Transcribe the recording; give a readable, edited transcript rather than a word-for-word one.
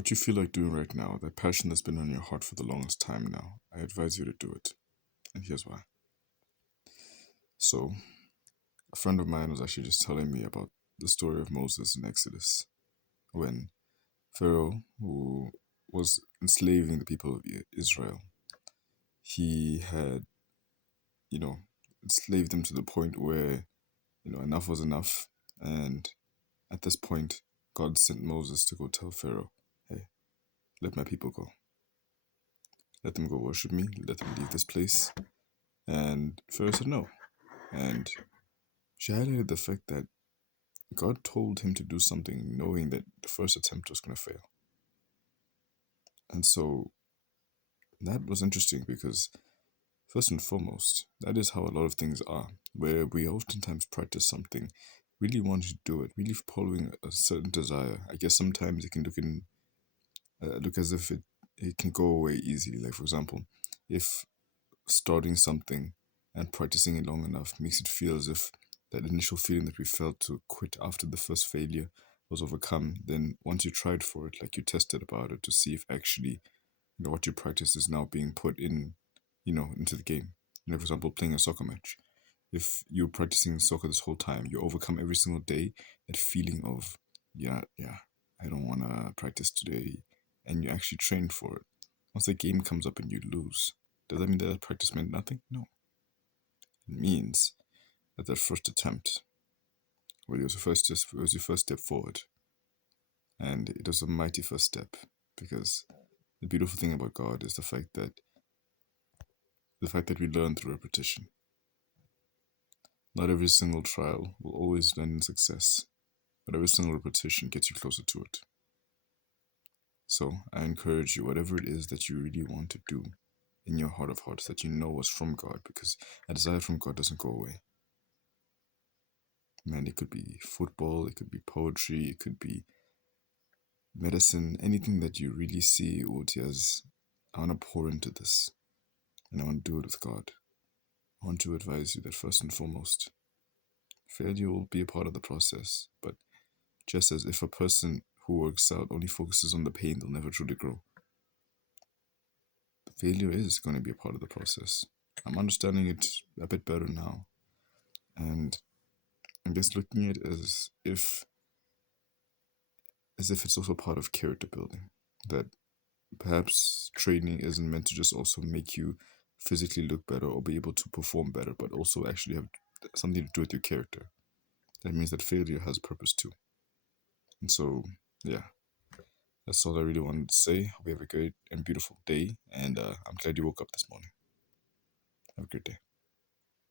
What you feel like doing right now, that passion that's been on your heart for the longest time now, I advise you to do it. And here's why. So, a friend of mine was actually just telling me about the story of Moses in Exodus when Pharaoh, who was enslaving the people of Israel, he had, you know, enslaved them to the point where, enough was enough. And at this point, God sent Moses to go tell Pharaoh, hey, let my people go. Let them go worship me. Let them leave this place. And Pharaoh said no. And she highlighted the fact that God told him to do something knowing that the first attempt was going to fail. And so that was interesting because, first and foremost, that is how a lot of things are, where we oftentimes practice something, really want to do it, really following a certain desire. I guess sometimes it can look as if it can go away easily. Like, for example, if starting something and practicing it long enough makes it feel as if that initial feeling that we felt to quit after the first failure was overcome, then once you tried for it, like you tested about it to see if actually what you practice is now being put in, into the game. For example, playing a soccer match. If you're practicing soccer this whole time, you overcome every single day that feeling of, yeah, I don't want to practice today, and you actually train for it. Once the game comes up and you lose, does that mean that practice meant nothing? No. It means that first attempt was your first step forward. And it was a mighty first step because the beautiful thing about God is the fact that we learn through repetition. Not every single trial will always end in success, but every single repetition gets you closer to it. So I encourage you, whatever it is that you really want to do in your heart of hearts that you know was from God, because a desire from God doesn't go away. Man, it could be football, it could be poetry, it could be medicine, anything that you really see, Utias, I want to pour into this and I want to do it with God. I want to advise you that first and foremost, failure will be a part of the process, but just as if a person who works out only focuses on the pain, they'll never truly grow. Failure is going to be a part of the process. I'm understanding it a bit better now, and I'm just looking at it as if it's also part of character building. That perhaps training isn't meant to just also make you physically look better or be able to perform better, but also actually have something to do with your character. That means that failure has purpose too. And so, yeah, that's all I really wanted to say. Hope you have a great and beautiful day, and I'm glad you woke up this morning. Have a good day.